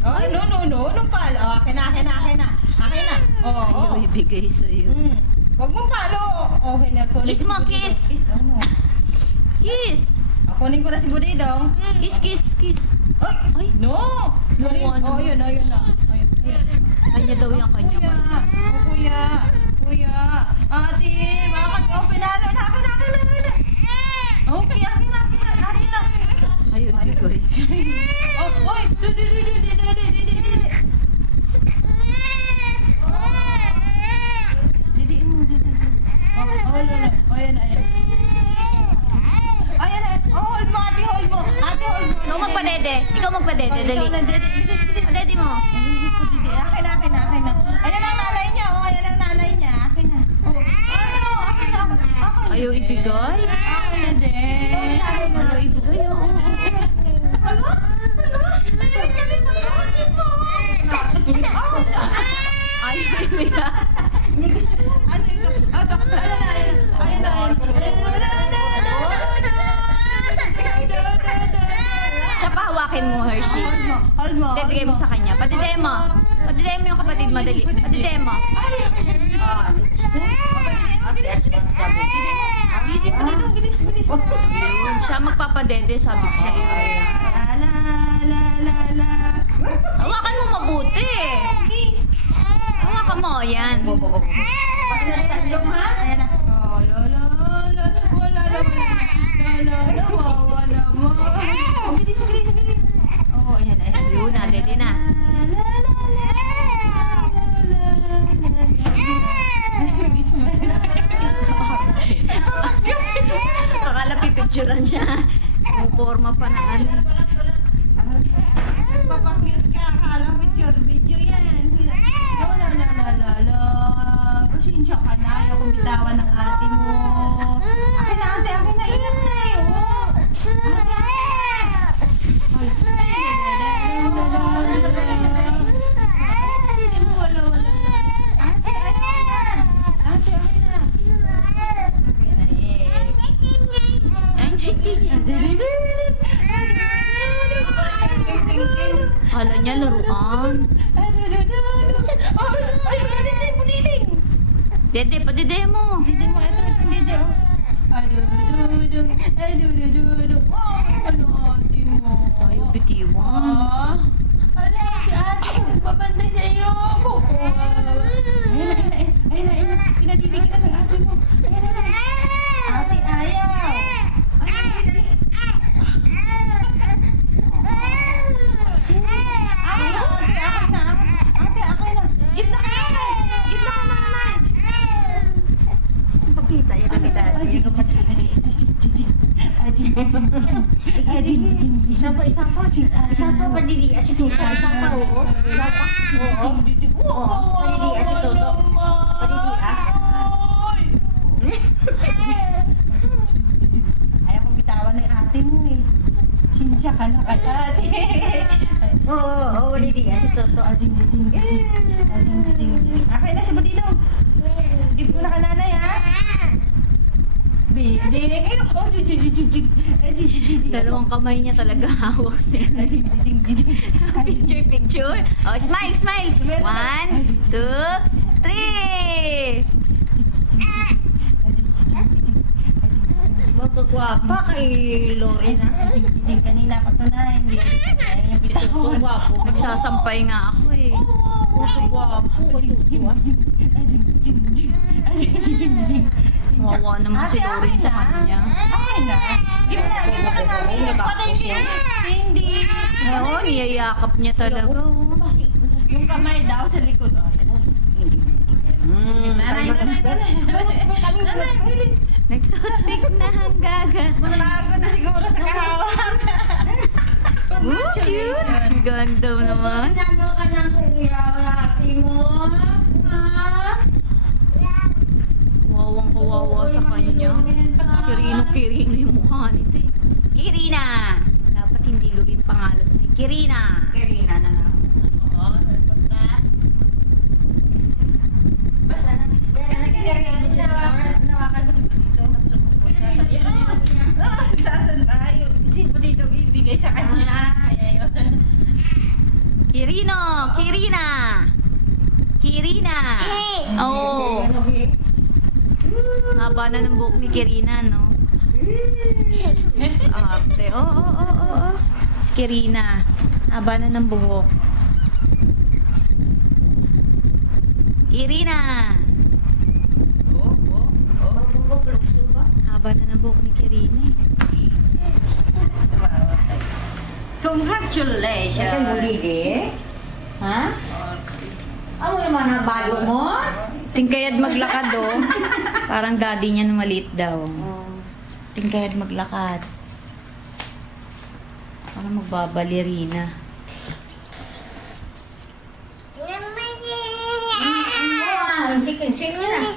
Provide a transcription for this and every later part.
Oh, no, palo. Oh, akin na. Oh. Ayaw ibigay sa'yo. Huwag mo palo. Okay na. Kiss mo, kiss. Ano? Kiss. Kunin ko na si Budidong. Kiss. Ay, no. Oh, yun na. Kanya daw yung kanya. Kuya. Ate, bakit? Oh, pinalo na. Akin na. Okay, akin na. Ayaw ibigay. Oh, oy. Didiin mo. Ayan na. Hold mo, ate, hold mo. Ikaw magpadede. Dali. Padede mo. Akin na. Ayan ang nanay niya. Akin na. Akin na. Ayaw ibigay. Akin na din. Ayaw ibigay. Galing mo yung kutsin mo. Ayaw ibigay. Ano ito? Ayan na. Siya pa hawakin mo, Hershey. Hold mo. Bibigay mo sa kanya. Padede mo yung kapatid mo, dali. Padede mo. Bilis. Yun, siya magpapadede, sabi ko sa'yo. La. Hawakan mo mabuti. Please. Hawakan mo, yan. Ayan na. Oh, lolo. Wala mo. Bilis. Oh, ayan na. Yun na, dede na. Akala pipicturean siya. Forma pa na ano. Papakute ka. Akala picture video yan. La. Pasensya ka na. Ayaw kumitawan ng ate mo. Akin na. Iyak na eh. Akala niya laruan. Dede, padede mo. Dede mo, ito dede oh. Ate mo. Ayaw bitiwan. Ala, si ate, papantay sa'yo. Ayun na. Pinadidigin na ng ate mo. Ate, ayaw. Gitna ka nanay. Pakita, yan nakita. Isapa padili at si Toto. Isapa oo. Padili at si Toto. Padili Ayaw kong bitawan ng ate mo eh. Sinsya ka na ate. Oo, padili at si Toto. Ajing. Okay na si Budidong. Give ko na ka nanay ha. Biding. Dalawang kamay niya talaga hawak siya. Picture. Oh, smile. 1, 2, 3. Magkagwapa kay Lorena. Kanina pa to na. Hindi. Ayaw yung bitawan. Nagsasampay nga ako eh. Wawa naman si Lorena sa kanya. Okay na. Give na ka namin. Patay hindi. Oo, niyayakap niya talaga. Yung kamay daw sa likod. Nanay, bilis. Nagtutpik na hanggaga. Bago na siguro sa kahawak. Congratulations. Ganda naman. Ano ka ng ate mo? Ha? Wawang-kawawa sa kanya. Kirino yung mukha nito eh. Kirina! Dapat hindi Lorin pangalan mo eh. Kirina! Karina na lang. Oo, sagot ba? Basta na. Sige, nawakan ko si Budito. Tapos ko siya. Sabi niya, saan ba? Si Budito ibigay sa kanya. Kaya yun. Kirino! Kirina! Kirina! Oh! Haba na ng buhok ni Kirina, no? Ate. Oh. Kirina. Haba na ng buhok. Kirina! Haba na ng buhok ni Kirina. Congratulations! Ha? Ano naman ang bago mo? Tingkayad maglakad, oh. Parang daddy niya na maliit daw. Tingkayad maglakad. Parang magbabalerina. Chicken na.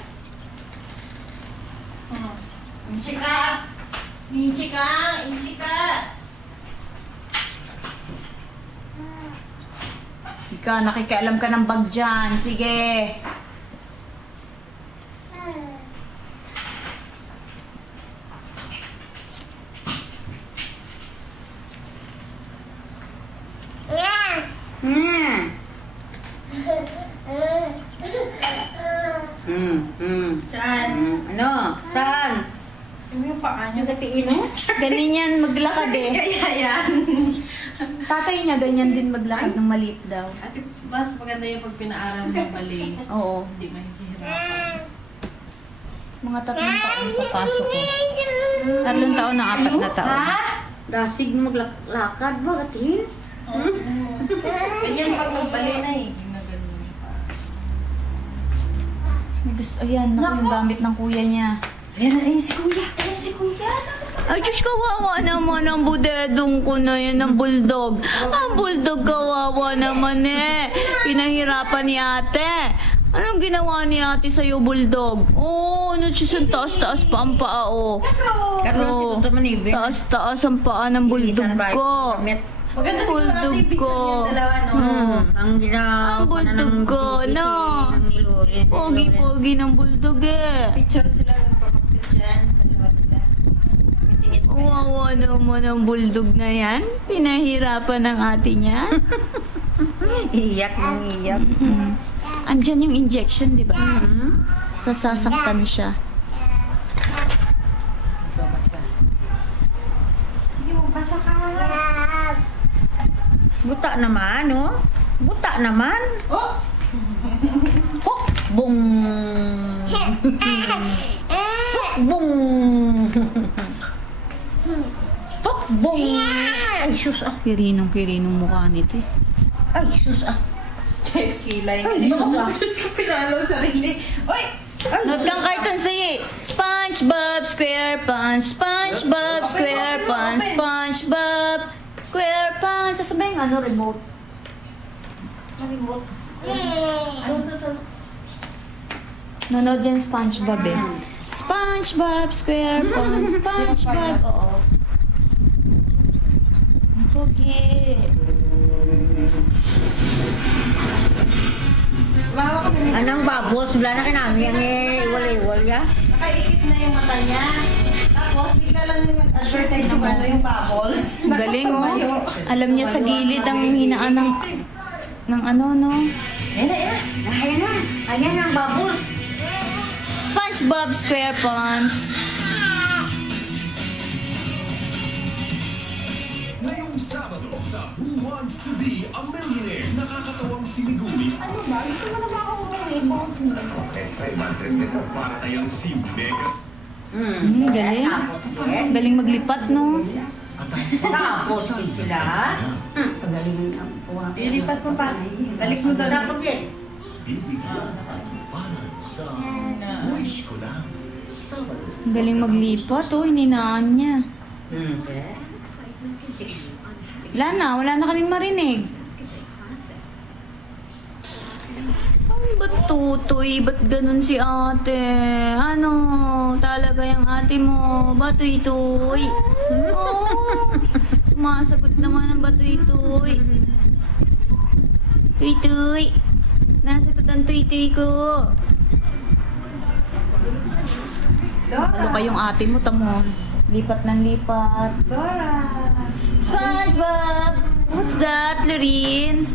Inchika! Ika, nakikialam ka ng bag dyan. Sige. Saan? Ano? Saan? Yung paa niya. Ganyan yan maglakad eh. Kaya yan. Tatay niya ganyan din maglakad ng maliit daw. At mas maganda yung pag pinaaral mo ballet. Oo. Hindi mahihirapan. Mga 3 taon papasok ko. 3 taon na 4 na taon. Dasig maglakad ba, katin? Ganyan pag mag-ballet na eh. Ginaganon. May gusto, ayan, naku yung gamit ng kuya niya. Ayan na, si kuya. Ayan si kuya. Ay, Diyos, kawawa naman ang budedong ko na yan, ang bulldog. Ang bulldog, kawawa naman eh. Pinahirapan ni ate. Anong ginawa ni ate sa'yo, bulldog? Oh, ano siya sa taas-taas pa ang paa, oh. Oh, taas-taas ang paa ng bulldog ko. Maganda siguro natin yung picture niya dalawa, no? Ang ginawa Ang bulldog ko, no? Pogi-pogi ng bulldog eh. Picture sila ng papapit dyan. Dalawa sila. May tingin pa. Wawa naman ang bulldog na yan. Pinahirapan ng ate niya. Iyak ng iyak. Andyan yung injection, di ba? Sasaktan siya. Babasa. Sige, magbasa ka. Buta naman, no? Buta naman. Oh! Hok! Bung! Bung! Hok! Bung! Ay, sus ah! Kirinong mukha nito eh. Ay, sus ah! Kilay ka. Ay, baka. Diyos ko, pinalo sarili. Uy! Note kang cartoon, sige. SpongeBob SquarePants, SpongeBob SquarePants, SpongeBob SquarePants. Sasabihin ano, remote. Remote. Nanood yan SpongeBob eh. SpongeBob SquarePants, SpongeBob. Oo. Ang pogi. Bawa kami nila. Anong babos? Wala na kinami ang iwal-iwal ya? Nakaikit na yung mata niya. Tapos, bigla lang yung advertise yung ano yung bubbles. Ang galing Tumayo. oh. Alam niya sa gilid ang hinaan ng ano, no? Ayan na, ayan. Ayan na! Ayan ang babos! SpongeBob SquarePants. Ngayong Sabado sa Who Wants to Be a Millionaire, nakakatawang siniguri. Ano ba? Gusto mo na ba ako boss mo? Para tayong si Mega. Galing. Galing maglipat, no? Tapos sila. Ilipat mo pa. Balik mo doon. Tapos yan. Bibigyan ang palad sa wish ko lang. Sabado. Galing maglipat, oh. Hininaan niya. Wala na kaming marinig. Ano ba't tutoy? Ba't ganun si ate? Ano? Talaga yung ate mo? Batoy-toy? Oh, sumasagot naman ang batoy-toy. Toy-toy. Nasagot ang toy-toy ko. Ano pa yung ate mo, tamo? Lipat ng lipat. Dora. SpongeBob! What's that, Lorin?